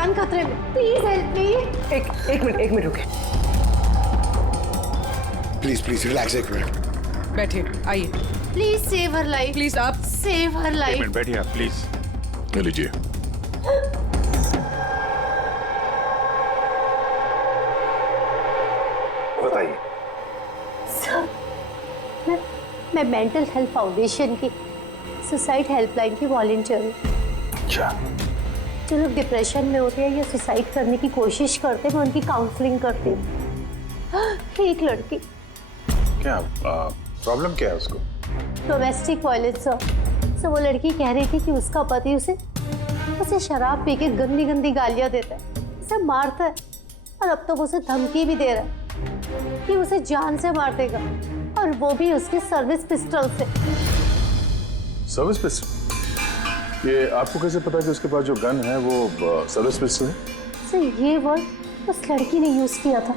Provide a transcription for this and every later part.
जान खतरे में, प्लीज हेल्प मी। एक मिनट रुके। प्लीज रिलैक्स, एक मिनट। बैठिए, आइए। Please save her life, please आप सेव हर एक लाइफ। मिनट बैठिए आप प्लीज। ले लीजिए। बताइए। सर, मैं मेंटल हेल्थ फाउंडेशन की सुसाइड हेल्पलाइन की वॉलंटियर हूँ। अच्छा, जो लोग डिप्रेशन में होते हैं या सुसाइड करने की कोशिश करते हैं, मैं उनकी काउंसलिंग करती हूँ। एक लड़की, क्या प्रॉब्लम क्या है उसको? Domestic violence. सर वो लड़की कह रही थी कि उसका पति उसे शराब पी के गंदी गंदी गालियां देता है, उसे मारता है, और अब तो वो उसे धमकी भी दे रहा है कि उसे जान से मार देगा, और वो भी उसके सर्विस पिस्टल से। Service pistol? ये आपको कैसे पता कि उसके पास जो गन है वो सर्विस पिस्टल है? सर ये वर्ड उस लड़की ने यूज किया था,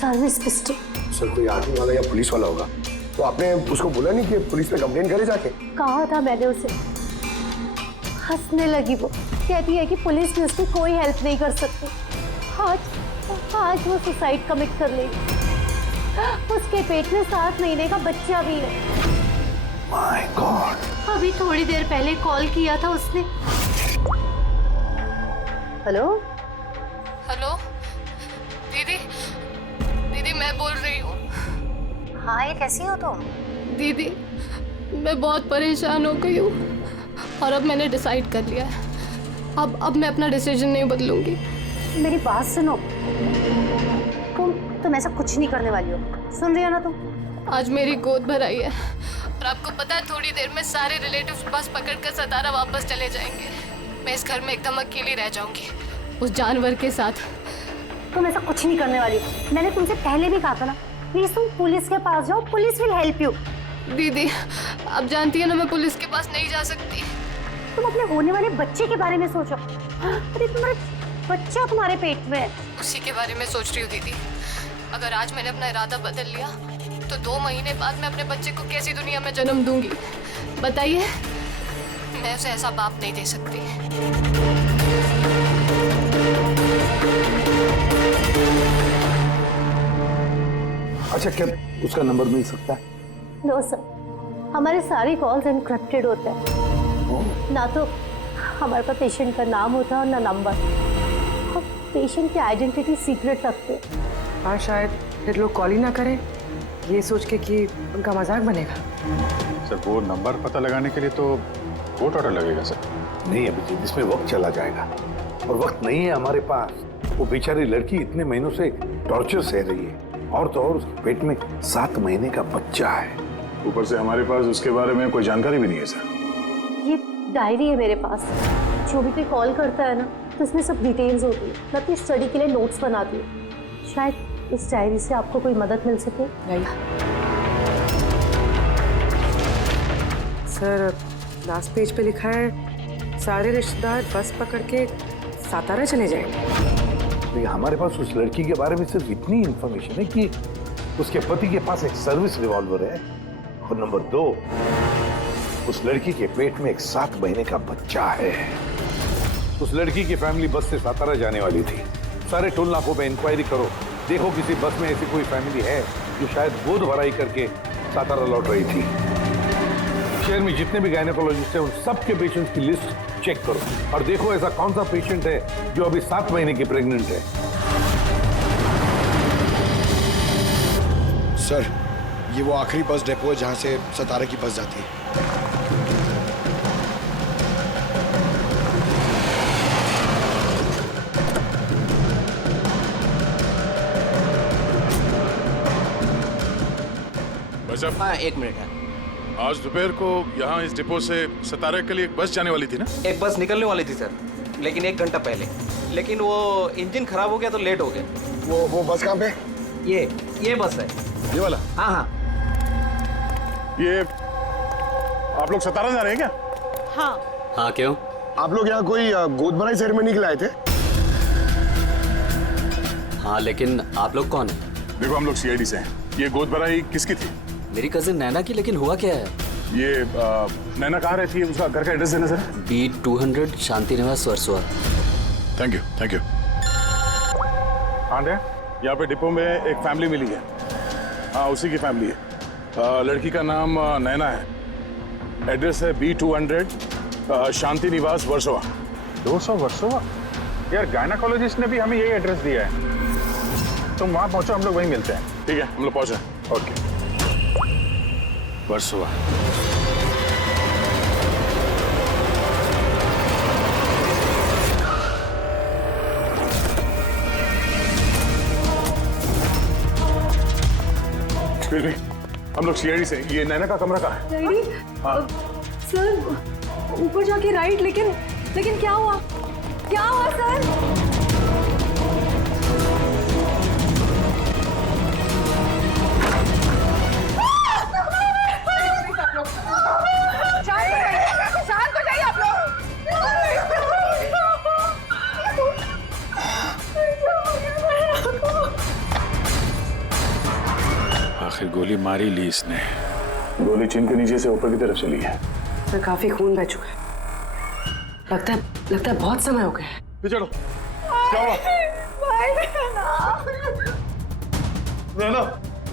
सर्विस पिस्टल। सर कोई आर्मी वाला या पुलिस वाला होगा, तो आपने उसको बोला नहीं कि पुलिस में कंप्लेन करे जाके? कहा था मैंने उसे। हंसने लगी वो, कहती है कि पुलिस भी उसकी कोई हेल्प नहीं कर सकती। आज वो सुसाइड कमिट कर लेगी। उसके पेट में 7 महीने का बच्चा भी है। My God. अभी थोड़ी देर पहले कॉल किया था उसने। हेलो हेलो दीदी, दीदी मैं बोल रही हूँ। हाँ, ये कैसी हो तुम? दीदी मैं बहुत परेशान हो गई हूँ, और अब मैंने डिसाइड कर लिया है। अब मैं अपना डिसीजन नहीं बदलूंगी। मेरी बात सुनो, तुम ऐसा कुछ नहीं करने वाली हो, सुन रही हो ना तुम? आज मेरी गोद भराई है, और आपको पता है थोड़ी देर में सारे रिलेटिव्स बस पकड़कर सतारा वापस चले जाएंगे। मैं इस घर में एकदम अकेली रह जाऊंगी, उस जानवर के साथ। तुम ऐसा कुछ नहीं करने वाली हो। मैंने तुमसे पहले भी कहा था ना, प्लीज तुम पुलिस के पास जाओ, पुलिस विल हेल्प यू। दीदी आप जानती है ना, मैं पुलिस के पास नहीं जा सकती। तुम अपने होने वाले बच्चे के बारे में सोचो। अरे तुम्हारा बच्चा तुम्हारे पेट में है। उसी के बारे में सोच रही हूँ दीदी। अगर आज मैंने अपना इरादा बदल लिया तो 2 महीने बाद मैं अपने बच्चे को कैसी दुनिया में जन्म दूंगी बताइए। मैं उसे ऐसा बाप नहीं दे सकती। अच्छा, क्या उसका नंबर मिल सकता है? नो सर, हमारे सारे कॉल्स एनक्रिप्टेड होते हैं। ना तो हमारे पास पेशेंट का नाम होता है और ना नंबर। हम पेशेंट की आइडेंटिटी सीक्रेट रखते हैं। हाँ, शायद फिर लोग कॉल ही ना करें, ये सोच के कि उनका मजाक बनेगा। सर वो नंबर पता लगाने के लिए तो कोर्ट ऑर्डर लगेगा सर। नहीं अभिजीत, इसमें वक्त चला जाएगा, और वक्त नहीं है हमारे पास। वो बेचारी लड़की इतने महीनों से टॉर्चर सह रही है, और तो और उसके पेट में 7 महीने का बच्चा है। ऊपर से हमारे पास उसके बारे में कोई जानकारी भी नहीं है सर। ये डायरी है मेरे पास, जो भी कोई कॉल करता है ना तो इसमें सब डिटेल्स होती है। मैं अपनी स्टडी के लिए नोट्स बनाती हूँ, शायद इस डायरी से आपको कोई मदद मिल सके। नहीं सर, लास्ट पेज पे लिखा है सारे रिश्तेदार बस पकड़ के सातारा चले जाएंगे। हमारे पास उस लड़की के बारे में सिर्फ इतनी इंफॉर्मेशन है कि उसके पति के पास एक सर्विस रिवॉल्वर है, और नंबर 2, उस लड़की के पेट में एक 7 महीने का बच्चा है। उस लड़की की फैमिली बस से सातारा जाने वाली थी। सारे टोल नाकों पे इंक्वायरी करो, देखो किसी बस में ऐसी कोई फैमिली है जो शायद गोद भराई करके सातारा लौट रही थी। शहर में जितने भी गायनेकोलॉजिस्ट हैं उन सबके पेशेंट्स की लिस्ट चेक करो, और देखो ऐसा कौन सा पेशेंट है जो अभी 7 महीने की प्रेग्नेंट है। सर, ये वो आखिरी बस डिपो है जहां से सतारा की बस जाती है। हाँ, 1 मिनट है। आज दोपहर को यहाँ इस डिपो से सतारा के लिए एक बस जाने वाली थी ना? एक बस निकलने वाली थी सर, लेकिन 1 घंटा पहले। लेकिन वो इंजन खराब हो गया तो लेट हो गया। वो बस कहाँ पे? ये बस है। ये वाला? हाँ हाँ। ये आप लोग सतारा जा रहे हैं क्या? हाँ क्यों? आप लोग यहाँ कोई गोद भराई सेरेमनी के लिए आए थे? हाँ, लेकिन आप लोग कौन हैं? देखो हम लोग सीआईडी से हैं। ये गोद भराई किसकी थी? मेरी कजिन नैना की। लेकिन हुआ क्या है? ये नैना कहाँ रहती है? उसका घर का एड्रेस देना sir. B200 Shanti Niwas, Versova. Thank you thank you. आंटे, यहाँ पे डिपो में एक फैमिली मिली है। हाँ, उसी की फैमिली है। लड़की का नाम नैना है। एड्रेस है B200 शांति निवास वर्सोवा। 200 वर्सोवा? यार गायनाकोलॉजिस्ट ने भी हमें यही एड्रेस दिया है। तुम वहां पहुंचो, हम लोग वहीं मिलते हैं। ठीक है, हम लोग पहुंचे। ओके। वर्सोवा। Excuse me, हम लोग सीआईडी से। ये नैना का कमरा कहाँ है? सर ऊपर जाके राइट, लेकिन क्या हुआ? क्या हुआ सर? शांत हो जाइए आप लोग। आखिर गोली मारी ली इसने। गोली चिन के नीचे से ऊपर की तरफ चली है। सर काफी खून बह चुका है। लगता है बहुत समय हो गया है। चलो, क्या हुआ? नैना,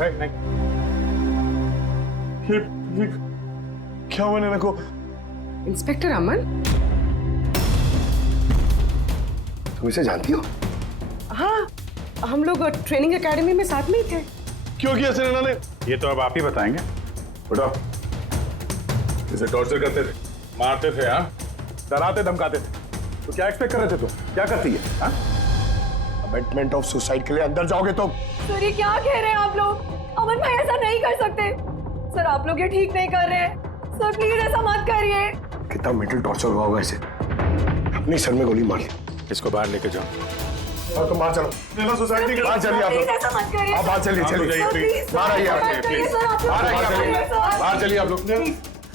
नहीं। ये क्या हुआ नैना को? इंस्पेक्टर अमन, तुम इसे जानती हो? हाँ, हम लोग ट्रेनिंग एकेडमी में साथ में ही थे। क्यों किया नैना ने? ये तो अब आप ही बताएंगे। उठाओ। इसे टॉर्चर करते थे, मारते थे, हाँ, डराते धमकाते थे। तो क्या एक्सपेक्ट कर रहे थे तुम? क्या करती है? हाँ? अबेटमेंट ऑफ सुसाइड के लिए अंदर जाओगे तो? सर ये क्या कह रहे हैं आप लोग? अमन भाई ऐसा नहीं कर सकते। सर आप लोग ये ठीक नहीं कर रहे हैं। सर प्लीज ऐसा मत करिए। कितना मेंटल टॉर्चर हुआ होगा इसे। अपनी सर में गोली मारी। इसको बाहर लेके जाओ। और तुम बाहर चलो। नैना सोसाइटी के बाहर चलिए आप प्लीज लोग। ऐसा मत करिए। आप बाहर चलिए, चलिए। बाहर आइए आप। बाहर चलिए आप लोग।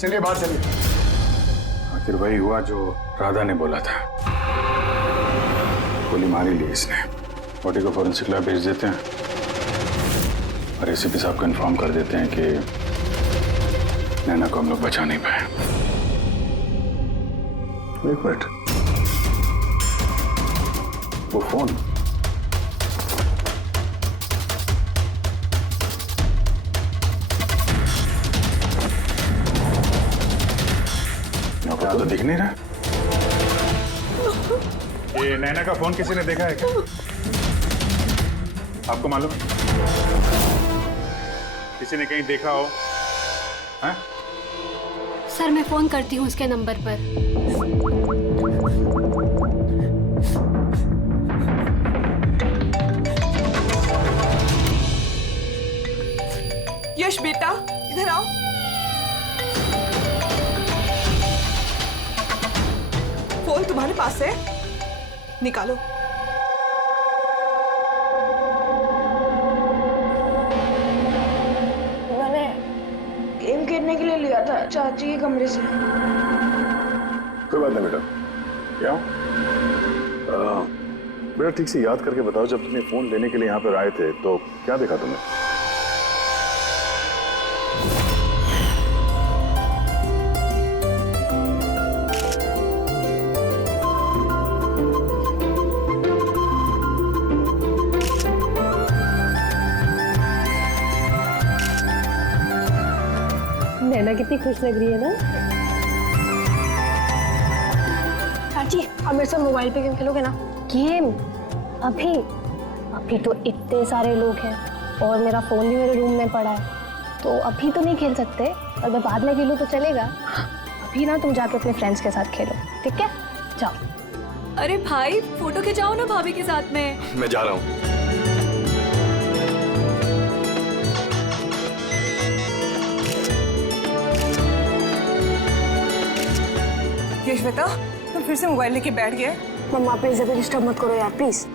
चलिए बाहर चलिए। आखिर वही हुआ जो राधा ने बोला था। गोली मारी ली इसने। बॉडी को फॉरेंसिक लैब भेज देते हैं और एसीपी साहब को इन्फॉर्म कर देते हैं कि नैना को हम लोग बचा नहीं पाए। एक मिनट, वो फोन। यहाँ तो दिख नहीं रहा। ये नैना का फोन किसी ने देखा है क्या? आपको मालूम है? किसी ने कहीं देखा हो? हाँ? सर मैं फोन करती हूँ उसके नंबर पर। यश बेटा इधर आओ। फोन तुम्हारे पास है, निकालो। मैंने गेम खेलने के लिए लिया था चाची के कमरे से। कोई बात नहीं बेटा। क्या बेटा ठीक से याद करके बताओ, जब तुमने फोन लेने के लिए यहाँ पर आए थे तो क्या देखा तुमने? नैना कितनी खुश लग रही है ना। चाची अब मेरे साथ मोबाइल पे गेम खेलोगे ना? गेम? अभी तो इतने सारे लोग हैं और मेरा फोन भी मेरे रूम में पड़ा है, तो अभी तो नहीं खेल सकते। और मैं बाद में खेलूँ तो चलेगा। अभी ना तुम जाके अपने फ्रेंड्स के साथ खेलो, ठीक है? जाओ। अरे भाई फोटो खिंचाओ ना भाभी के साथ में। मैं जा रहा हूँ। यश बेटा तुम फिर से मोबाइल लेके बैठ गए। मम्मा प्लीज अभी डिस्टर्ब मत करो यार प्लीज।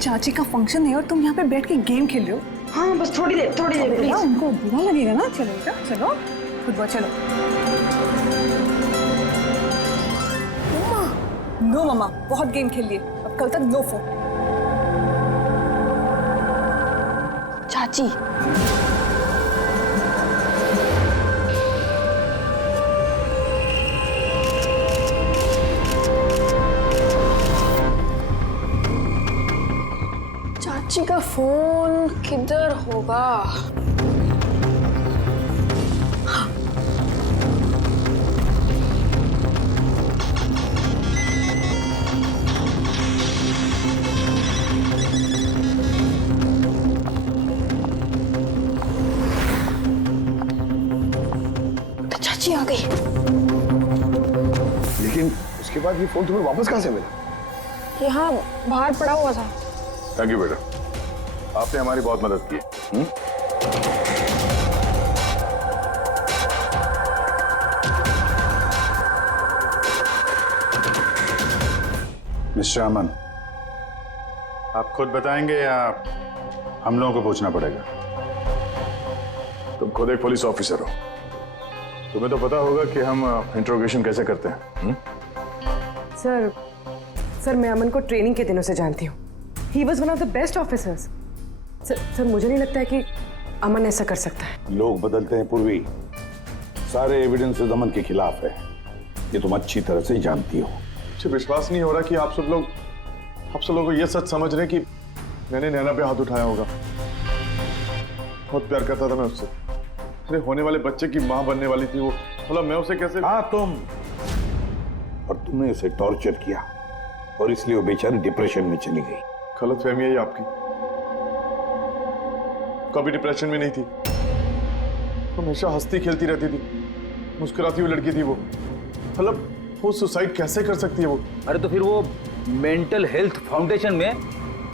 चाची का फंक्शन है और तुम यहाँ पे बैठ के गेम खेल रहे हो। हाँ बस थोड़ी देर प्लीज। उनको बुरा लगेगा ना। चलो बेटा चलो, फुटबॉल चलो। नो मम्मा बहुत गेम खेल लिए, अब कल तक नो फोन। चाची फोन किधर होगा? चाची आ गई। लेकिन उसके बाद ये फोन तुम्हें वापस कहाँ से मिला? यहाँ बाहर पड़ा हुआ था। थैंक यू बेटा, आपने हमारी बहुत मदद की। मिस्टर अमन, आप खुद बताएंगे या हम लोगों को पूछना पड़ेगा? तुम खुद एक पुलिस ऑफिसर हो, तुम्हें तो पता होगा कि हम इंट्रोगेशन कैसे करते हैं। सर मैं अमन को ट्रेनिंग के दिनों से जानती हूँ। He was one of the best officers. Sir मुझे नहीं लगता है कि अमन ऐसा कर सकता है। लोग बदलते हैं पूर्वी, सारे एविडेंसेस अमन के खिलाफ है, ये तुम अच्छी तरह से जानती हो। मुझे विश्वास नहीं हो रहा कि आप सब लोग को ये सच समझ रहे हैं कि मैंने नैना पे हाथ उठाया होगा। बहुत प्यार करता था मैं उससे। अरे होने वाले बच्चे की माँ बनने वाली थी वो, मतलब मैं उसे कैसे। हाँ तुम, और तुमने उसे टॉर्चर किया और इसलिए वो बेचारी डिप्रेशन में चली गई। गलतफहमी है ये आपकी, कभी डिप्रेशन में नहीं थी। हमेशा हंसती खेलती रहती थी, मुस्कुराती हुई लड़की थी वो। मतलब वो सुसाइड कैसे कर सकती है वो? अरे तो फिर वो मेंटल हेल्थ फाउंडेशन में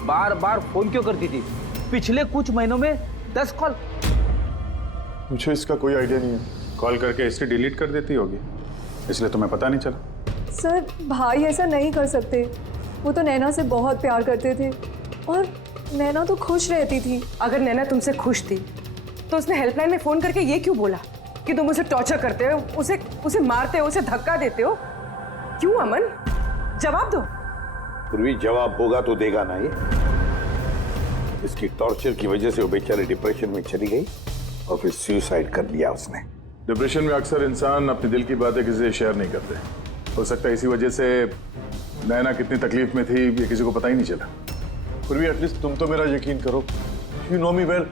बार बार फोन क्यों करती थी? पिछले कुछ महीनों में 10 कॉल। मुझे इसका कोई आइडिया नहीं है। कॉल करके हिस्ट्री डिलीट कर देती होगी, इसलिए तुम्हें पता नहीं चला। सर भाई ऐसा नहीं कर सकते। वो तो नैना से बहुत प्यार करते थे और नैना तो खुश रहती थी। अगर नैना तुमसे खुश थी तो उसने हेल्पलाइन में फोन करके ये क्यों बोला कि तुम उसे टॉर्चर करते हो, उसे मारते हो, उसे धक्का देते हो? क्यों अमन? जवाब दो। पूर्वी जवाब होगा तो देगा ना ये। इसकी टॉर्चर की वजह से वो बेचारी डिप्रेशन में चली गई और फिर सुसाइड कर लिया उसने। डिप्रेशन में अक्सर इंसान अपने दिल की बातें किसी से शेयर नहीं करते। हो सकता है इसी वजह से नैना कितनी तकलीफ में थी ये किसी को पता ही नहीं चला। फिर भी एटलीस्ट तुम तो मेरा यकीन करो। You know me well.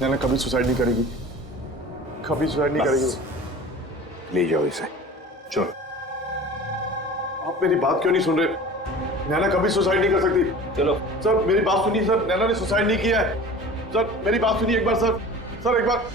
Naina कभी सुसाइड नहीं करेगी, कभी सुसाइड नहीं करेगी। ले जाओ इसे। चलो। आप मेरी बात क्यों नहीं सुन रहे? नैना कभी सुसाइड नहीं कर सकती। चलो सर मेरी बात सुनिए सर, नैना ने सुसाइड नहीं किया है। सर मेरी बात सुनिए एक बार सर। सर एक बार।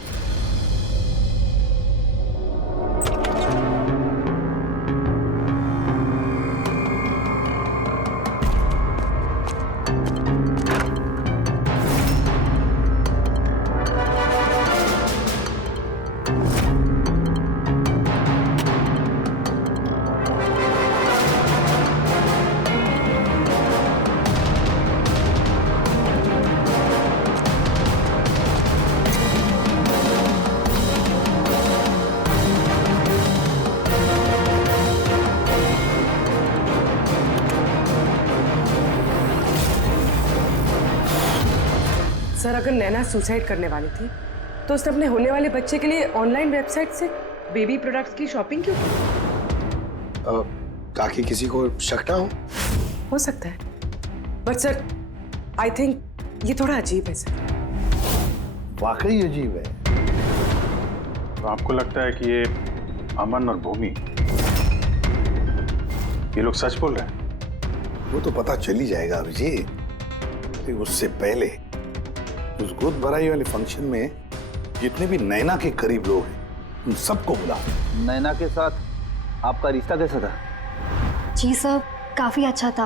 सर अगर नैना सुसाइड करने वाली थी तो उसने अपने होने वाले बच्चे के लिए ऑनलाइन वेबसाइट से बेबी प्रोडक्ट्स की शॉपिंग क्यों की? ताकि किसी को शक ना हो सकता है, बट सर आई थिंक ये थोड़ा अजीब है सर। वाकई अजीब है। तो आपको लगता है कि ये अमन और भूमि ये लोग सच बोल रहे हैं? वो तो पता चल ही जाएगा अभिजीत। उससे पहले उस गोद भराई वाले फंक्शन में जितने भी नैना के करीब लोग हैं उन सबको बुला। नैना के साथ आपका रिश्ता कैसा था? जी सर, काफी अच्छा था।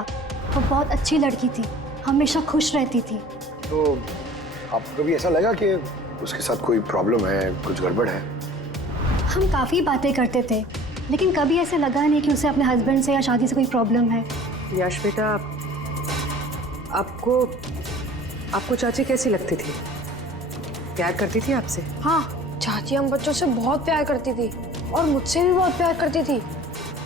वो बहुत अच्छी लड़की थी, हमेशा खुश रहती थी। तो आपको कभी ऐसा लगा कि उसके साथ कोई प्रॉब्लम है, कुछ गड़बड़ है? हम काफी बातें करते थे, लेकिन कभी ऐसे लगा नहीं कि उसे अपने हस्बैंड से या शादी से कोई प्रॉब्लम है। यश बेटा, आपको चाची कैसी लगती थी? प्यार करती थी आपसे? हाँ, चाची हम बच्चों से बहुत प्यार करती थी और मुझसे भी बहुत प्यार करती थी।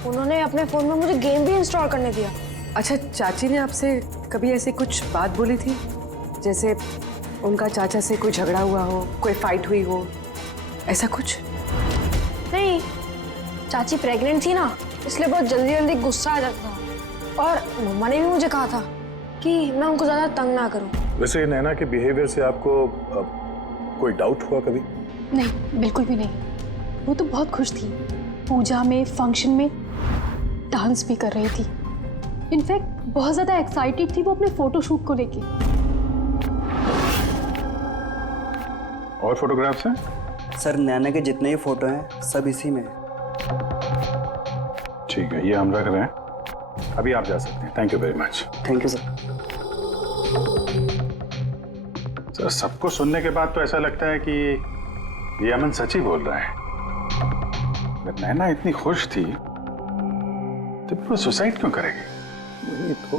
उन्होंने अपने फोन में मुझे गेम भी इंस्टॉल करने दिया। अच्छा, चाची ने आपसे कभी ऐसी कुछ बात बोली थी, जैसे उनका चाचा से कोई झगड़ा हुआ हो, कोई फाइट हुई हो, ऐसा कुछ? नहीं, चाची प्रेग्नेंट थी ना, इसलिए बहुत जल्दी जल्दी गुस्सा आ जाता था। और मम्मा ने भी मुझे कहा था कि मैं उनको ज्यादा तंग ना करूं। वैसे नैना के बिहेवियर से आपको कोई डाउट हुआ कभी? नहीं, बिल्कुल भी नहीं। वो तो बहुत खुश थी, पूजा में, फंक्शन में डांस भी कर रही थी। इनफैक्ट बहुत ज्यादा एक्साइटेड थी वो अपने फोटो शूट को लेके। और फोटोग्राफ्स हैं? सर नैना के जितने ही फोटो हैं सब इसी में है। ठीक है, ये हम रख रहे हैं। अभी आप जा सकते हैं। Thank you very much. Thank you sir. Sir, सबको सुनने के बाद तो ऐसा लगता है कि ये अमन सच ही बोल रहा है। अगर नैना इतनी खुश थी तो वो सुसाइड क्यों करेगी? वही तो,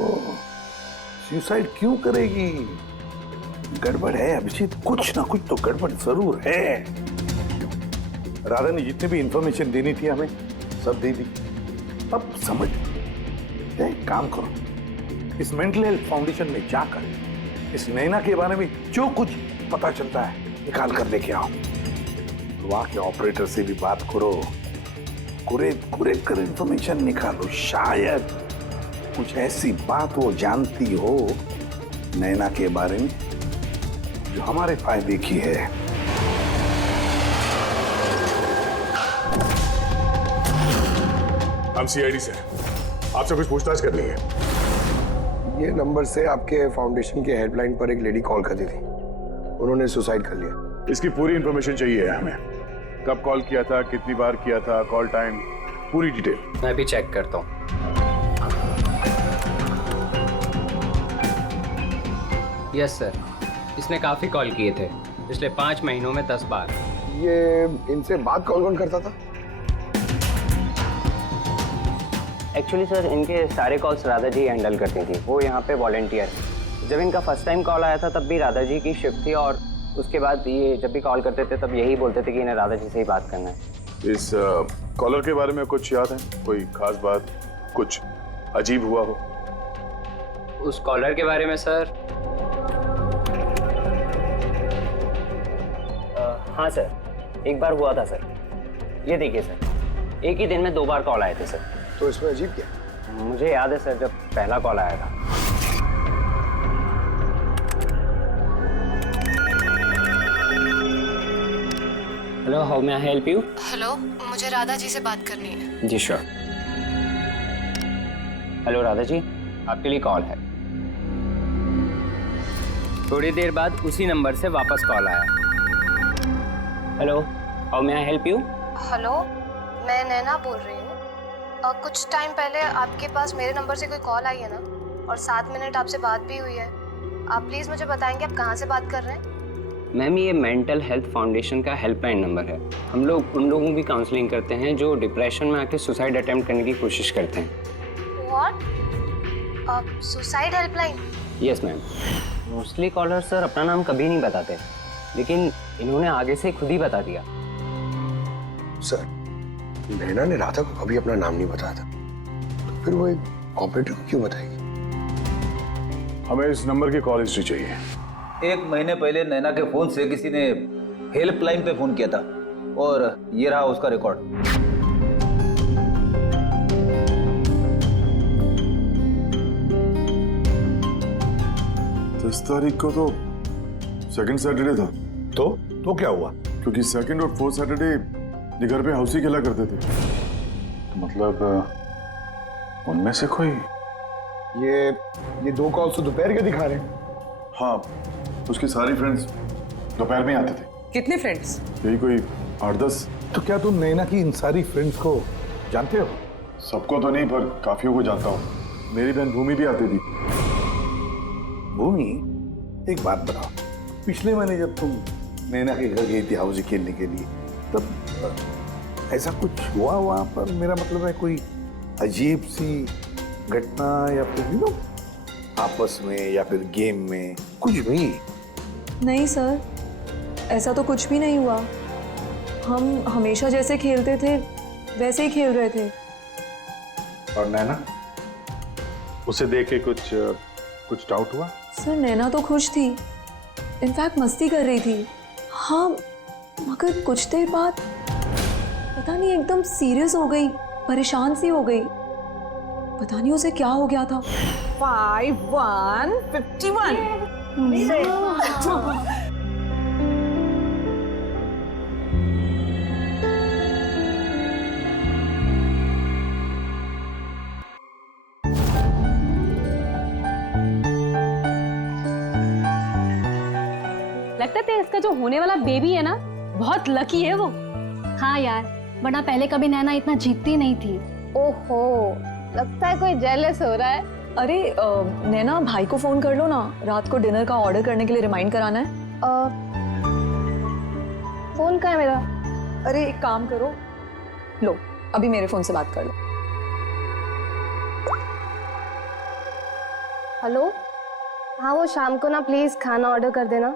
सुसाइड क्यों करेगी? गड़बड़ है अभिजीत, कुछ ना कुछ तो गड़बड़ जरूर है। राधा ने जितनी भी इंफॉर्मेशन देनी थी हमें सब दे दी। अब समझ, एक काम करो, इस मेंटल हेल्थ फाउंडेशन में जाकर इस नैना के बारे में जो कुछ पता चलता है निकाल कर लेके आओ। वहां के ऑपरेटर से भी बात करो, कुरेद कर इंफॉर्मेशन निकालो। शायद कुछ ऐसी बात वो जानती हो नैना के बारे में जो हमारे फायदे की है। हम सीआईडी से, आपसे कुछ पूछताछ करनी है। ये नंबर से आपके फाउंडेशन के हेल्पलाइन पर एक लेडी कॉल करती थी, उन्होंने सुसाइड कर लिया। इसकी पूरी इंफॉर्मेशन चाहिए हमें। कब कॉल किया था, कितनी बार किया था, कॉल टाइम, पूरी डिटेल। मैं भी चेक करता हूँ। यस सर, इसने काफ़ी कॉल किए थे पिछले 5 महीनों में 10 बार। ये इनसे बात कौन कौन करता था? एक्चुअली सर इनके सारे कॉल्स राधा जी हैंडल करती थी, वो यहाँ पे वॉलंटियर। जब इनका फर्स्ट टाइम कॉल आया था तब भी राधा जी की शिफ्ट थी, और उसके बाद ये जब भी कॉल करते थे तब यही बोलते थे कि इन्हें राधा जी से ही बात करना है। इस कॉलर के बारे में कुछ याद है? कोई खास बात, कुछ अजीब हुआ हो? उस कॉलर के बारे में सर, हाँ सर, एक बार हुआ था सर। ये देखिए सर, एक ही दिन में 2 बार कॉल आए थे सर। तो इसमें अजीब क्या? मुझे याद है सर, जब पहला कॉल आया था। Hello, how may I help you? Hello, मुझे राधा जी से बात करनी है। जी श्योर। हेलो राधा जी, आपके लिए कॉल है। थोड़ी देर बाद उसी नंबर से वापस कॉल आया। Hello, how may I help you? Hello, मैं नैना बोल रही हूँ। कुछ टाइम पहले आपके पास मेरे नंबर से कोई कॉल आई है ना, और 7 मिनट आपसे बात भी हुई है। आप प्लीज़ मुझे बताएंगे आप कहाँ से बात कर रहे हैं? मैम, ये मेंटल हेल्थ फाउंडेशन का हेल्पलाइन नंबर है। हम लोग उन लोगों की काउंसलिंग करते हैं जो डिप्रेशन में आके सुसाइड अटेम्प्ट करने की कोशिश करते हैं। What? Suicide helpline? Yes ma'am. Mostly caller sir अपना नाम कभी नहीं बताते, लेकिन इन्होंने आगे से खुद ही बता दिया। सर, नैना ने राधा को कभी अपना नाम नहीं बताया था, तो फिर वो एक ऑपरेटर को क्यों बताएगी? हमें इस नंबर की कॉल हिस्ट्री चाहिए। 1 महीने पहले नैना के फोन से किसी ने हेल्पलाइन पे फोन किया था, और ये रहा उसका रिकॉर्ड। 10 तारीख को तो सेकंड सैटरडे था। तो क्या हुआ? क्योंकि सेकंड और 4th सैटरडे ये घर पे हाउस ही खेला करते थे। मतलब उनमें से कोई? ये 2 कॉल्स तो दोपहर के दिखा रहे हैं। हाँ, उसकी सारी फ्रेंड्स दोपहर में आते थे। कितने फ्रेंड्स? यही कोई 8-10। तो क्या तुम नैना की इन सारी फ्रेंड्स को जानते हो? सबको तो नहीं, पर काफियों को जानता हूँ। मेरी बहन भूमि भी आती थी। भूमि, एक बात बताओ, पिछले महीने जब तुम नैना के घर गई थी हाउस खेलने के लिए, तब ऐसा कुछ हुआ वहां पर? मेरा मतलब है कोई अजीब सी घटना, या फिर आपस में, या फिर गेम में, कुछ भी? नहीं सर, ऐसा तो कुछ भी नहीं हुआ। हम हमेशा जैसे खेलते थे वैसे ही खेल रहे थे। और नैना, उसे देख के कुछ डाउट हुआ? सर, नैना तो खुश थी, इनफैक्ट मस्ती कर रही थी। हाँ, मगर कुछ देर बाद पता नहीं एकदम सीरियस हो गई, परेशान सी हो गई। पता नहीं उसे क्या हो गया था। 5151 लगता है इसका जो होने वाला बेबी है ना, बहुत लकी है वो। हाँ यार, वरना पहले कभी नैना इतना जीतती नहीं थी। ओहो, लगता है कोई जेलस हो रहा है। अरे नैना, भाई को फोन कर लो ना, रात को डिनर का ऑर्डर करने के लिए रिमाइंड कराना है। फोन कहाँ है मेरा? अरे एक काम करो, लो अभी मेरे फोन से बात कर लो। हेलो, हाँ वो शाम को ना प्लीज खाना ऑर्डर कर देना।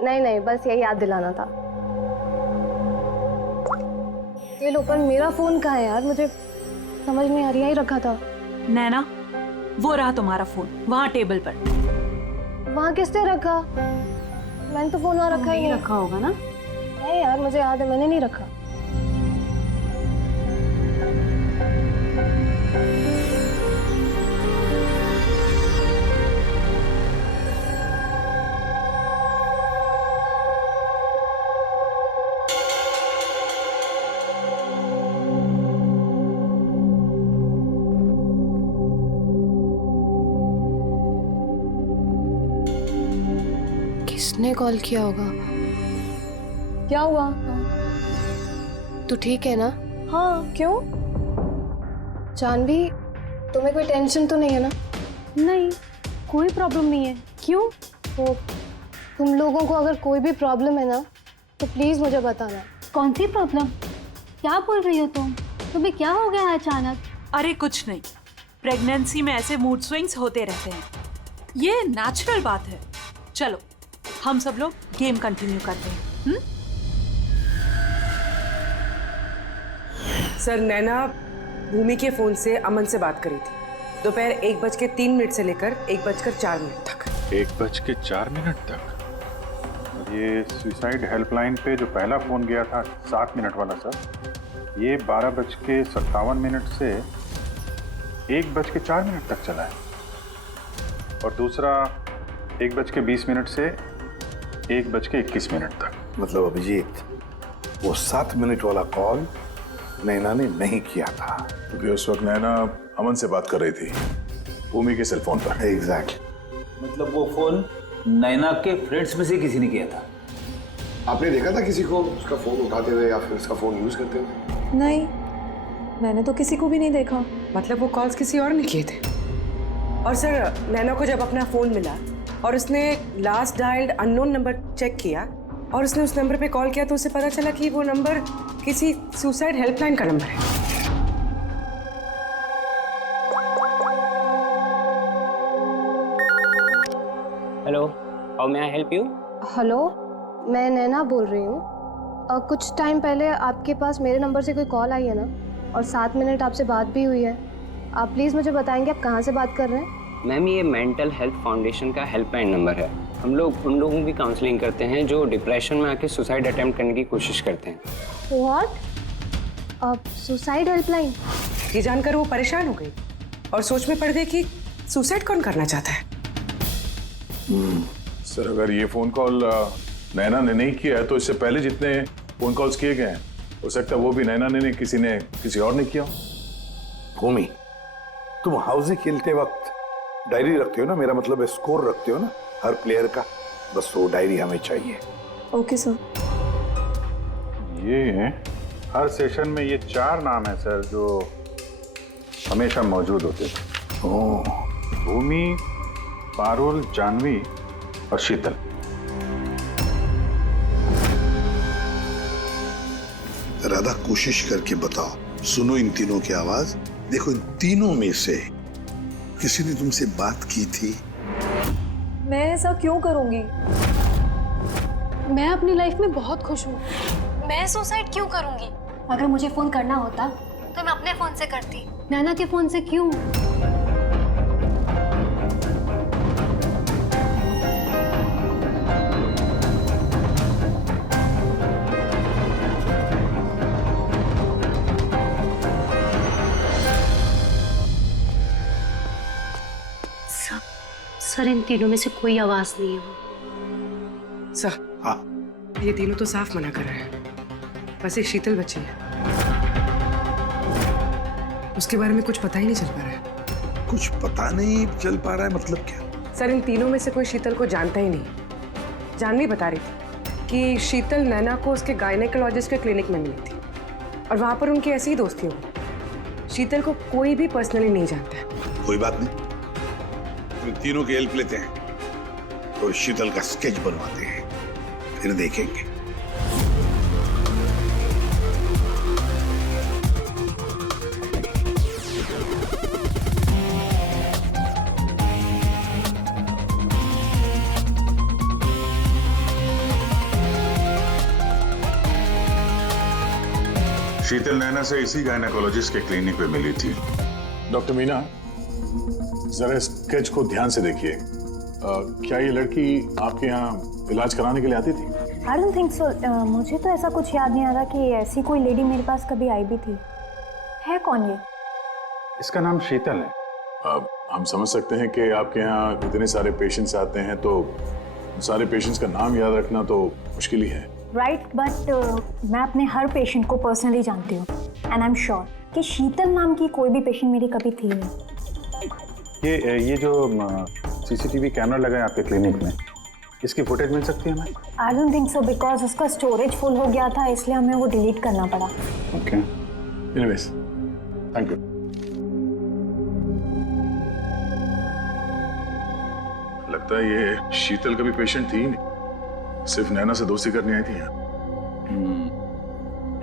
नहीं, बस यही याद दिलाना था। ये लो, पर मेरा फोन कहाँ है यार, मुझे समझ नहीं आ रही, यही रखा था। नैना, वो रहा तुम्हारा फोन वहाँ टेबल पर। वहाँ किसने रखा? मैंने तो फोन वहाँ रखा ही नहीं। रखा होगा ना? नहीं यार, मुझे याद है मैंने नहीं रखा। किसने कॉल किया होगा? क्या हुआ? तू ठीक है ना? हाँ, क्यों? जानवी, तुम्हें कोई टेंशन तो नहीं है ना? नहीं, कोई प्रॉब्लम नहीं है। क्यों? तो तुम लोगों को अगर कोई भी प्रॉब्लम है ना, तो प्लीज मुझे बताना। कौन सी प्रॉब्लम? क्या बोल रही हो तुम? तुम्हें क्या हो गया अचानक? अरे कुछ नहीं, प्रेगनेंसी में ऐसे मूड स्विंग्स होते रहते हैं, ये नेचुरल बात है। चलो हम सब लोग गेम कंटिन्यू करते हैं। सर, नैना भूमि के फोन से अमन से बात करी थी दोपहर 1:03 से लेकर 1:04 तक। 1:04 तक? ये सुसाइड हेल्पलाइन पे जो पहला फोन गया था 7 मिनट वाला सर, ये 12:57 से 1:04 तक चला है, और दूसरा 1:20 से 1:21 तक। मतलब अभिजीत, वो 7 मिनट वाला कॉल नैना ने नहीं किया था, क्योंकि उस वक्त नैना अमन से बात कर रही थी भूमि के सेल फोन पर। एग्जैक्टली। मतलब वो फोन नैना के फ्रेंड्स में से किसी ने किया था? आपने देखा था किसी को उसका फोन उठाते हुए या फिर उसका फोन यूज करते हुए? नहीं, मैंने तो किसी को भी नहीं देखा। मतलब वो कॉल्स किसी और ने किए थे। और सर, नैना को जब अपना फोन मिला और उसने last dialled unknown number check किया और उसने उस नंबर पे कॉल किया, तो उसे पता चला कि वो नंबर किसी सुसाइड हेल्पलाइन का नंबर है। Hello, how may I help you? Hello, मैं नैना बोल रही हूँ। कुछ टाइम पहले आपके पास मेरे नंबर से कोई कॉल आई है ना, और 7 मिनट आपसे बात भी हुई है। आप प्लीज़ मुझे बताएंगे आप कहाँ से बात कर रहे हैं? मैम, ये मेंटल हेल्थ फाउंडेशन का हेल्पलाइन नंबर है। हम लोग उन लोगों की काउंसलिंग करते हैं जो डिप्रेशन में आके सुसाइड अटेम्प्ट करने की कोशिश करते हैं। व्हाट? Suicide helpline? ये जानकर वो परेशान हो गई और सोच में पड़ गई कि सुसाइड कौन करना चाहता है। सर, अगर ये फोन कॉल नैना ने नहीं किया है, तो इससे पहले जितने फोन कॉल्स किए गए हैं, हो सकता है वो भी नैना ने नहीं, किसी और ने किया। भूमि, तुम हाउसी खेलते वक्त डायरी रखते हो ना? मेरा मतलब है स्कोर रखते हो ना हर प्लेयर का? बस वो डायरी हमें चाहिए। Okay sir. ये हर सेशन में ये 4 नाम है सर जो हमेशा मौजूद होते थे। भूमि, पारुल, जानवी और शीतल। राधा, कोशिश करके बताओ। सुनो इन तीनों की आवाज। देखो, इन तीनों में से किसी ने तुमसे बात की थी? मैं ऐसा क्यों करूंगी? मैं अपनी लाइफ में बहुत खुश हूँ। मैं सुसाइड क्यों करूंगी? अगर मुझे फोन करना होता तो मैं अपने फोन से करती, नैना के फोन से क्यों? सर इन तीनों में से कोई आवाज नहीं है वो। सर हाँ ये तीनों तो साफ मना कर रहे हैं, बस एक शीतल बची है, उसके बारे में कुछ पता ही नहीं चल पा रहा है। कुछ पता नहीं चल पा रहा है मतलब क्या? सर इन तीनों में से कोई शीतल को जानता ही नहीं। जानवी बता रही थी कि शीतल नैना को उसके गायनेकोलॉजिस्ट के क्लिनिक में मिली थी और वहां पर उनकी ऐसी ही दोस्ती हुई। शीतल को कोई भी पर्सनली नहीं जानता है। कोई बात नहीं, इन तीनों की हेल्प लेते हैं और शीतल का स्केच बनवाते हैं, फिर देखेंगे। शीतल नैना से इसी गायनेकोलॉजिस्ट के क्लिनिक पे मिली थी। डॉक्टर मीना, जरा स्केच को ध्यान से देखिए। क्या ये लड़की आपके यहाँ इलाज कराने के लिए आती थी? I don't think so. मुझे तो ऐसा कुछ याद नहीं आ रहा कि ऐसी कोई लेडी मेरे पास कभी आई भी थी। है कौन ये? इसका नाम शीतल है। हम समझ सकते हैं कि आपके यहाँ इतने सारे पेशेंट्स आते हैं तो सारे पेशेंट्स का नाम याद रखना तो मुश्किल ही है। राइट, बट मैं अपने हर पेशेंट को पर्सनली जानती हूँ एंड आई एम श्योर कि शीतल नाम की कोई भी पेशेंट मेरी कभी थी नहीं। ये जो सीसीटीवी कैमरा लगा है आपके क्लिनिक में, इसकी फुटेज मिल सकती है हमें? I don't think so because उसका स्टोरेज फुल हो गया था, इसलिए हमें वो डिलीट करना पड़ा। Okay, anyways, thank you. लगता है ये शीतल कभी पेशेंट थी ही नहीं, सिर्फ नैना से दोस्ती करने आई थी यहाँ।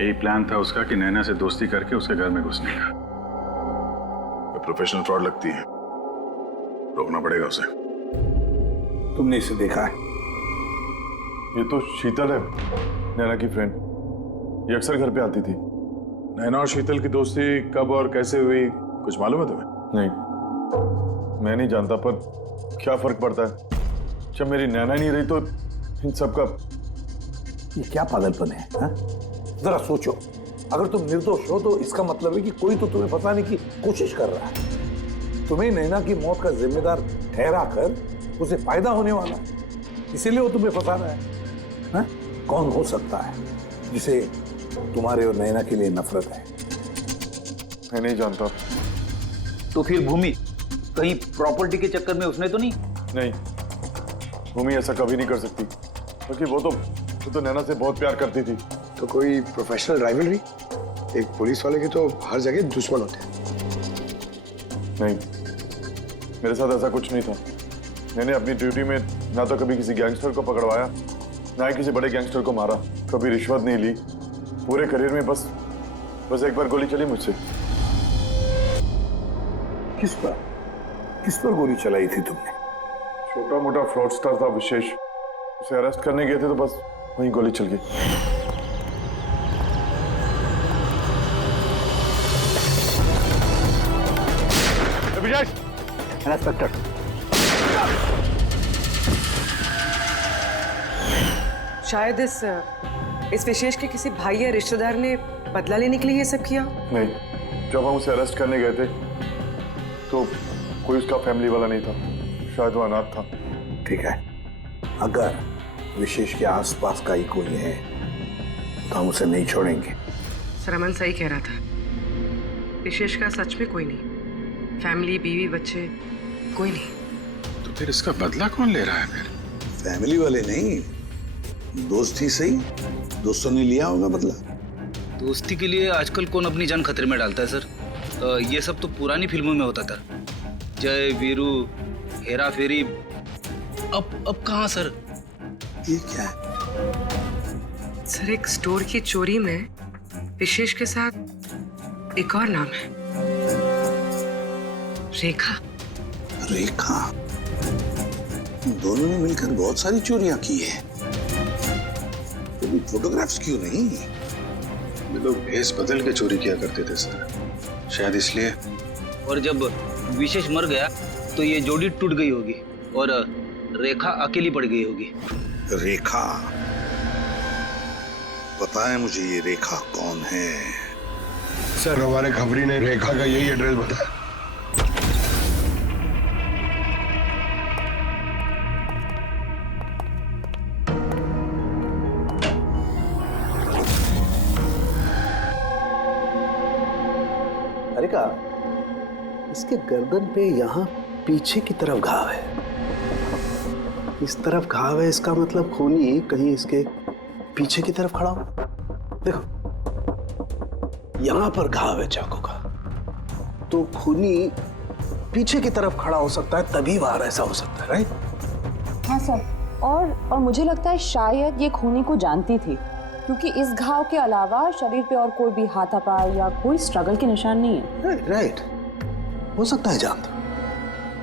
यही प्लान था उसका कि नैना से दोस्ती करके उसके घर में घुसने का। प्रोफेशनल फ्रॉड लगती है, रोकना पड़ेगा उसे। तुमने इसे देखा है? ये तो शीतल है, नैना की फ्रेंड। ये अक्सर घर पे आती थी। नैना और शीतल की दोस्ती कब और कैसे हुई, कुछ मालूम है तुम्हें? नहीं, मैं नहीं जानता, पर क्या फर्क पड़ता है? जब मेरी नैना नहीं रही तो इन सब का। ये क्या पागलपन है हा? जरा सोचो, अगर तुम निर्दोष हो तो इसका मतलब है कि कोई तो तुम्हें फंसाने की कोशिश कर रहा है। तुम्हें नैना की मौत का जिम्मेदार ठहरा कर उसे फायदा होने वाला, इसीलिए वो तुम्हें फंसा रहा है हा? कौन हो सकता है जिसे तुम्हारे और नैना के लिए नफरत है? मैं नहीं जानता। तो फिर भूमि कहीं प्रॉपर्टी के चक्कर में उसने तो नहीं? नहीं, भूमि ऐसा कभी नहीं कर सकती, क्योंकि वो तो नैना से बहुत प्यार करती थी। तो कोई प्रोफेशनल राइवलरी? एक पुलिस वाले के तो हर जगह दुश्मन होते हैं। नहीं, मेरे साथ ऐसा कुछ नहीं था। मैंने अपनी ड्यूटी में ना तो कभी किसी गैंगस्टर को पकड़वाया, ना ही किसी बड़े गैंगस्टर को मारा, कभी रिश्वत नहीं ली। पूरे करियर में बस एक बार गोली चली मुझसे। किस पर गोली चलाई थी तुमने? छोटा मोटा फ्रॉडस्टर था विशेष, उसे अरेस्ट करने गए थे तो बस वहीं गोली चल गई। इंस्पेक्टर, शायद इस विशेष के किसी भाई या रिश्तेदार ने बदला लेने के लिए ये सब किया। नहीं, जब हम उसे अरेस्ट करने गए थे तो कोई उसका फैमिली वाला नहीं था, शायद वो अनाथ था। ठीक है, अगर विशेष के आसपास का ही कोई है तो हम उसे नहीं छोड़ेंगे। सर अमन सही कह रहा था, विशेष का सच में कोई नहीं, फैमिली, बीवी, बच्चे, कोई नहीं। तो फिर इसका बदला कौन ले रहा है? फिर फैमिली वाले नहीं, दोस्त ही सही, दोस्तों ने लिया होगा बदला। दोस्ती के लिए आजकल कौन अपनी जान खतरे में डालता है सर? ये सब तो पुरानी फिल्मों में होता था, जय वीरू, हेरा फेरी। अब कहाँ सर? ये क्या है? सर एक स्टोर की चोरी में विशेष के साथ एक और नाम है, रेखा। रेखा? दोनों ने मिलकर बहुत सारी चोरियां की है। फोटोग्राफ्स क्यों नहीं? ये लोग भेस बदल के चोरी किया करते थे सर, शायद इसलिए। और जब विशेष मर गया तो ये जोड़ी टूट गई होगी और रेखा अकेली पड़ गई होगी। रेखा? पता है मुझे ये रेखा कौन है। सर हमारे खबरी ने रेखा का यही एड्रेस बताया। का इसके गर्दन पे यहाँ पीछे की तरफ घाव है। इस तरफ घाव है, इसका मतलब खूनी कहीं इसके पीछे की तरफ खड़ा हो। देखो यहां पर घाव है चाकू का, तो खूनी पीछे की तरफ खड़ा हो सकता है, तभी बाहर ऐसा हो सकता है, राइट? हाँ सर, और मुझे लगता है शायद ये खूनी को जानती थी, क्योंकि इस घाव के अलावा शरीर पे और कोई भी हाथापाई या कोई स्ट्रगल के निशान नहीं है। राइट, हो सकता है जानती,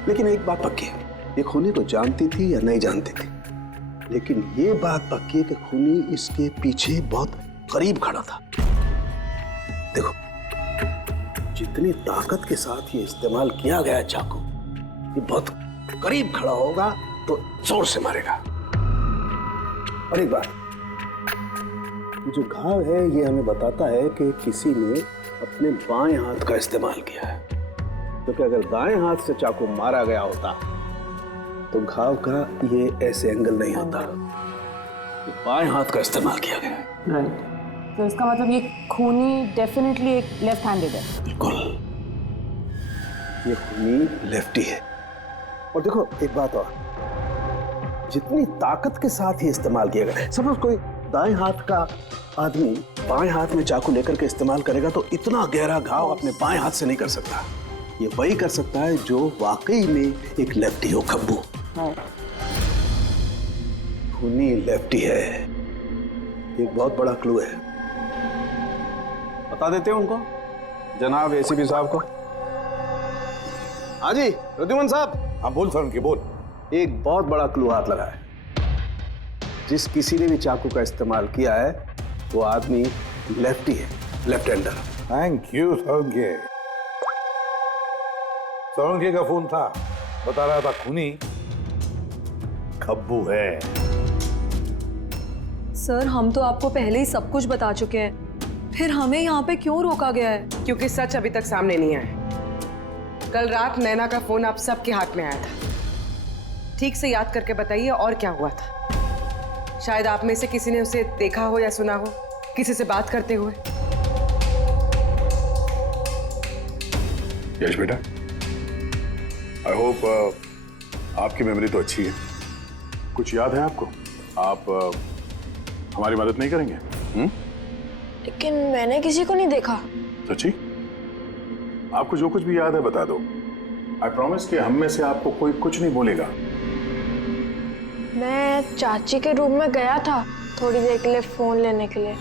लेकिन एक बात पक्की है, ये खूनी को जानती थी या नहीं जानती थी, लेकिन ये बात पक्की है कि खूनी इसके पीछे बहुत करीब खड़ा था। देखो जितनी ताकत के साथ ये इस्तेमाल किया गया है चाकू, ये बहुत करीब खड़ा होगा तो जोर से मारेगा। और एक बात, ये जो घाव है ये हमें बताता है कि किसी ने अपने बाएं हाथ का इस्तेमाल किया है, क्योंकि अगर दाएं हाथ से चाकू मारा गया होता तो घाव का ये ऐसे एंगल नहीं होता। तो बाएं हाथ का इस्तेमाल किया गया है। राइट, तो इसका मतलब ये खूनी डेफिनेटली एक लेफ्ट हैंडेड है। बिल्कुल, ये खूनी लेफ्टी है। और देखो एक बात और, जितनी ताकत के साथ ये इस्तेमाल किया गया, सपोज कोई दाएं हाथ का आदमी बाएं हाथ में चाकू लेकर के इस्तेमाल करेगा तो इतना गहरा घाव अपने बाएं हाथ से नहीं कर सकता। ये वही कर सकता है जो वाकई में एक लेफ्टी हो, खब्बू। खूनी लेफ्टी है, एक बहुत बड़ा क्लू है। बता देते हैं उनको, जनाब एसीपी साहब को। हाँ जी प्रद्युमन साहब। हाँ बोल सर, उनके बोल। एक बहुत बड़ा क्लू हाथ लगा है। जिस किसी ने भी चाकू का इस्तेमाल किया है वो आदमी लेफ्टी है, left hander. Thank you Solanki. Solanki का फोन था, बता रहा था खूनी खब्बू है। सर हम तो आपको पहले ही सब कुछ बता चुके हैं, फिर हमें यहाँ पे क्यों रोका गया है? क्योंकि सच अभी तक सामने नहीं आया। कल रात नैना का फोन आप सबके हाथ में आया था। ठीक से याद करके बताइए और क्या हुआ था। शायद आप में से किसी ने उसे देखा हो या सुना हो, किसी से बात करते हुए। यश बेटा, आई होप आपकी मेमोरी तो अच्छी है, कुछ याद है आपको? आप हमारी मदद नहीं करेंगे? लेकिन मैंने किसी को नहीं देखा। सच्ची? आपको जो कुछ भी याद है बता दो। आई प्रॉमिस कि हम में से आपको कोई कुछ नहीं बोलेगा। मैं चाची के रूम में गया था थोड़ी देर के लिए फोन लेने के लिए,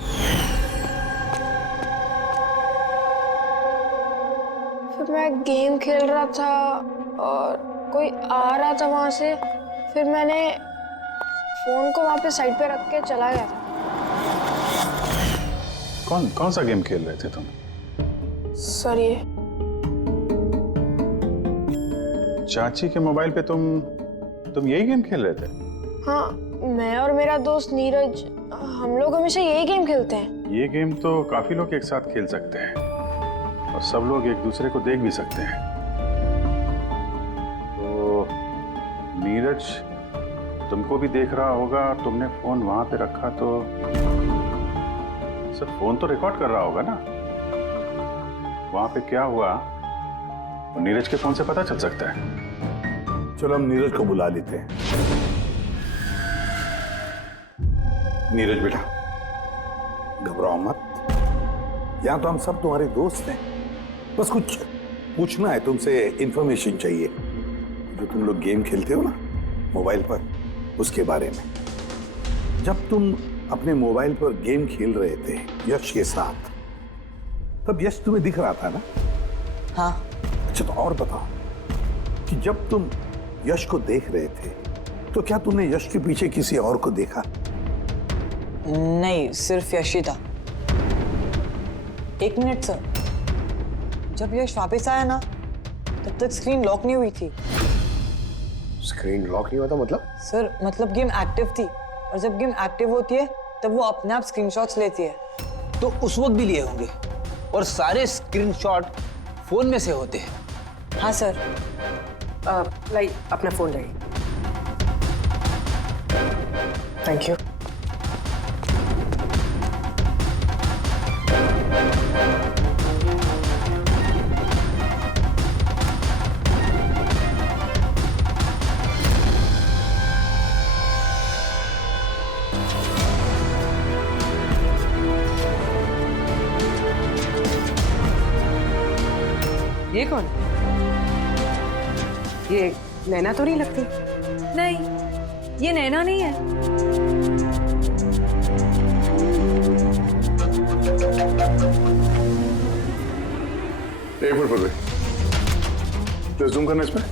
फिर मैं गेम खेल रहा था और कोई आ रहा था वहां से, फिर मैंने फोन को वहां पे साइड पे रख के चला गया था। कौन सा गेम खेल रहे थे तुम? सर ये चाची के मोबाइल पे तुम यही गेम खेल रहे थे? हाँ, मैं और मेरा दोस्त नीरज, हम लोग हमेशा यही गेम खेलते हैं। ये गेम तो काफी लोग एक साथ खेल सकते हैं और सब लोग एक दूसरे को देख भी सकते हैं। तो नीरज तुमको भी देख रहा होगा, तुमने फोन वहां पे रखा तो सर फोन तो रिकॉर्ड कर रहा होगा ना, वहां पे क्या हुआ तो नीरज के फोन से पता चल सकता है। चलो हम नीरज को बुला लेते हैं। नीरज बेटा घबराओ मत, यहां तो हम सब तुम्हारे दोस्त हैं, बस कुछ पूछना है तुमसे, इंफॉर्मेशन चाहिए। जो तुम लोग गेम खेलते हो ना मोबाइल पर, उसके बारे में। जब तुम अपने मोबाइल पर गेम खेल रहे थे यश के साथ, तब यश तुम्हें दिख रहा था ना? हाँ। अच्छा तो और बताओ कि जब तुम यश को देख रहे थे तो क्या तुमने यश के पीछे किसी और को देखा? नहीं, सिर्फ यश ही था। एक मिनट सर, जब यश वापस आया ना तब तक स्क्रीन लॉक नहीं हुई थी। स्क्रीन लॉक नहीं हुआ था मतलब? सर मतलब गेम एक्टिव थी, और जब गेम एक्टिव होती है तब वो अपने आप स्क्रीनशॉट्स लेती है। तो उस वक्त भी लिए होंगे, और सारे स्क्रीनशॉट फोन में से होते हैं। हाँ सर। लाई अपना फोन लाई। Thank you. ये कौन? ये नैना तो नहीं लगती। नहीं, ये नैना नहीं है। एक मिनट पर प्लीज जूम करना इसमें।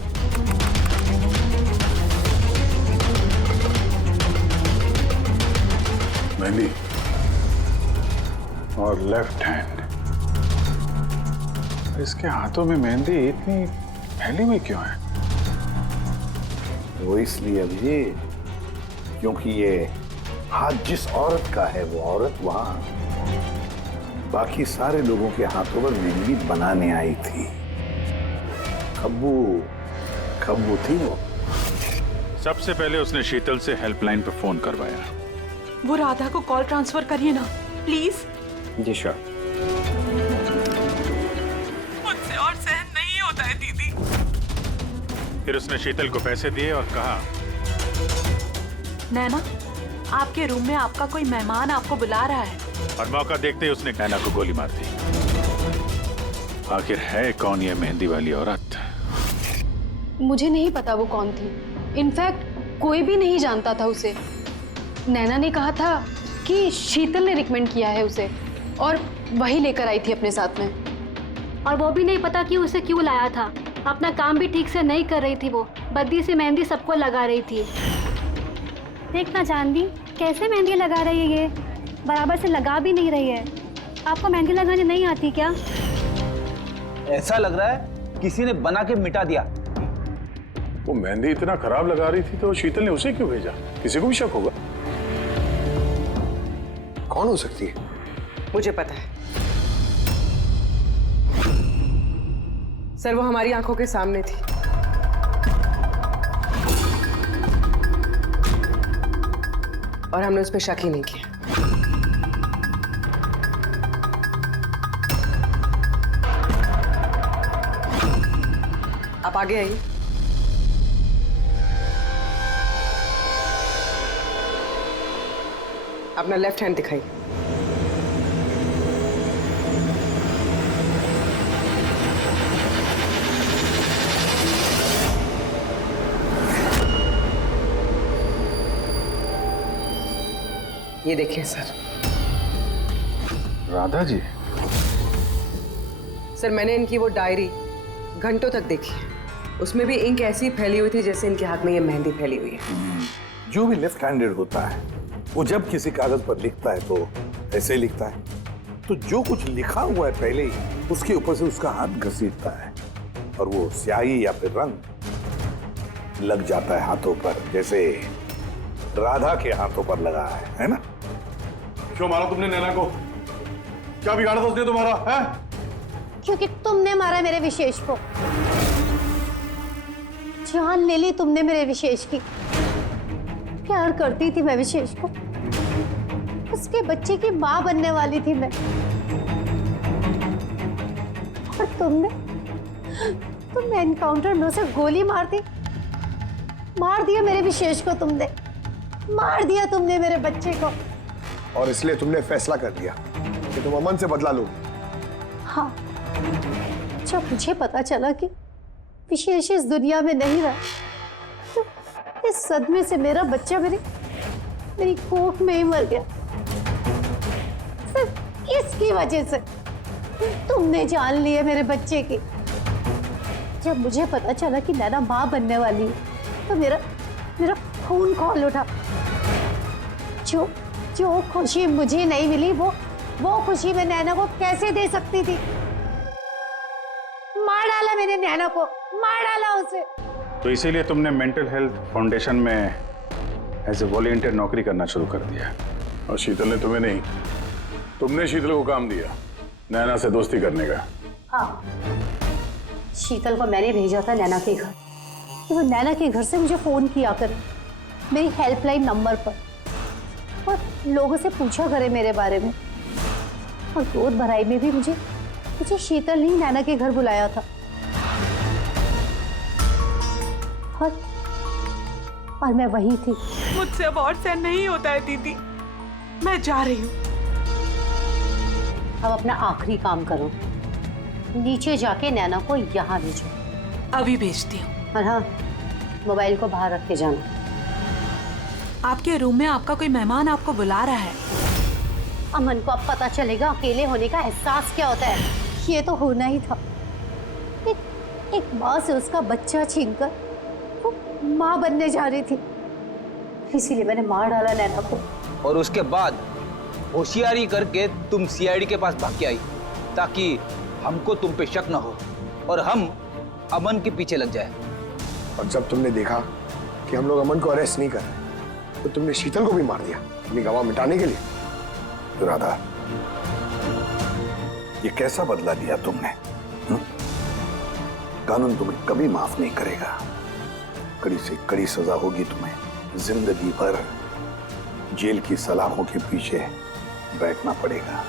मेहंदी और लेफ्ट हैंड। इसके हाथों में मेहंदी इतनी फैली हुई क्यों है? वो इसलिए अभी क्योंकि ये हाथ जिस औरत का है वो औरत वहां बाकी सारे लोगों के हाथों पर मेहंदी बनाने आई थी। खब्बू थी वो। सबसे पहले उसने शीतल से हेल्पलाइन पर फोन करवाया। वो राधा को कॉल ट्रांसफर करिए ना प्लीज। Ji sure. मुझसे और सहन नहीं होता है दीदी। फिर उसने शीतल को पैसे दिए और कहा, नैना आपके रूम में आपका कोई मेहमान आपको बुला रहा है। और मौका देखते ही उसने नैना को गोली मार दी। आखिर है कौन ये मेहंदी वाली औरत? मुझे नहीं पता वो कौन थी। इनफैक्ट कोई भी नहीं जानता था उसे। नैना ने कहा था कि शीतल ने रिकमेंड किया है उसे और वही लेकर आई थी अपने साथ में। और वो भी नहीं पता कि उसे क्यों लाया था। अपना काम भी ठीक से नहीं कर रही थी वो। बद्दी से मेहंदी सबको लगा रही थी। देखना चांदी कैसे मेहंदी लगा रही है, ये बराबर से लगा भी नहीं रही है। आपको मेहंदी लगाने नहीं आती क्या? ऐसा लग रहा है किसी ने बना के मिटा दिया। वो मेहंदी इतना खराब लगा रही थी तो शीतल ने उसे क्यों भेजा? किसी को भी शक होगा। कौन हो सकती है? मुझे पता है सर, वो हमारी आंखों के सामने थी। और हमने उस पर शक ही नहीं किया। आप आगे आइए। अपना लेफ्ट हैंड दिखाइए। ये देखिए सर। राधा जी? सर मैंने इनकी वो डायरी घंटों तक देखी है। उसमें भी इंक ऐसी फैली हुई थी जैसे इनके हाथ में ये मेहंदी फैली हुई है। जो भी लेफ्ट हैंडेड होता है वो जब किसी कागज पर लिखता है तो ऐसे ही लिखता है। तो जो कुछ लिखा हुआ है पहले ही उसके ऊपर से उसका हाथ घसीटता है और वो स्याही या फिर रंग लग जाता है हाथों पर, जैसे राधा के हाथों पर लगा है ना? क्यों मारा तुमने नैना को? क्या बिगाड़ा था उसने तुम्हारा? है? क्योंकि तुमने मारा मेरे विशेष को। जान ले ली तुमने मेरे विशेष की। प्यार करती थी मैं विशेष को। उसके बच्चे की मां बनने वाली थी मैं। और तुमने एनकाउंटर में उसे गोली मार दिया मेरे विशेष को। तुमने मार दिया तुमने मेरे बच्चे को। और इसलिए तुमने फैसला कर लिया कि तुम अमन से बदला लो। हाँ, जब मुझे पता चला कि विशेष इस दुनिया में नहीं रहा तो इस सदमे से मेरा बच्चा मेरी कोख में ही मर गया। सिर्फ इसकी वजह से तुमने जान ली है मेरे बच्चे की। जब मुझे पता चला कि नैना मां बनने वाली है तो मेरा खून खौल उठा। जो खुशी मुझे नहीं मिली वो खुशी मैं नैना को कैसे दे सकती थी? मार डाला मैंने नैना को, मार डाला उसे। तो इसीलिए तुमने मेंटल हेल्थ फाउंडेशन में एज ए वॉलंटियर नौकरी करना शुरू कर दिया। और शीतल ने तुम्हें नहीं, तुमने शीतल को काम दिया नैना से दोस्ती करने का। हाँ, शीतल को मैंने भेजा था नैना के घर। तो वो नैना के घर से मुझे फोन किया करे मेरी हेल्पलाइन नंबर पर और लोगों से पूछा करे मेरे बारे में। और गोद भराई में भी मुझे शीतल ने नैना के घर बुलाया था। और मैं वही थी। मुझसे अब और सहन नहीं होता है दीदी, मैं जा रही हूँ। अब अपना आखिरी काम करो, नीचे जाके नैना को यहाँ भेजो। अभी भेजती हूँ। और हाँ, मोबाइल को बाहर रख के जाना। आपके रूम में आपका कोई मेहमान आपको बुला रहा है। अमन को अब पता चलेगा अकेले होने का एहसास क्या होता है। ये तो होना ही था। एक माँ से उसका बच्चा छीनकर वो माँ बनने जा रही थी, इसीलिए मैंने मार डाला नैना को। और उसके बाद होशियारी करके तुम सीआईडी के पास भाग के आई ताकि हमको तुम पे शक न हो और हम अमन के पीछे लग जाए। और जब तुमने देखा कि हम लोग अमन को अरेस्ट नहीं कर रहे तो तुमने शीतल को भी मार दिया अपनी गवाह मिटाने के लिए। राधा, ये कैसा बदला लिया तुमने? कानून तुम्हें कभी माफ नहीं करेगा। कड़ी से कड़ी सजा होगी तुम्हें। जिंदगी भर जेल की सलाखों के पीछे बैठना पड़ेगा।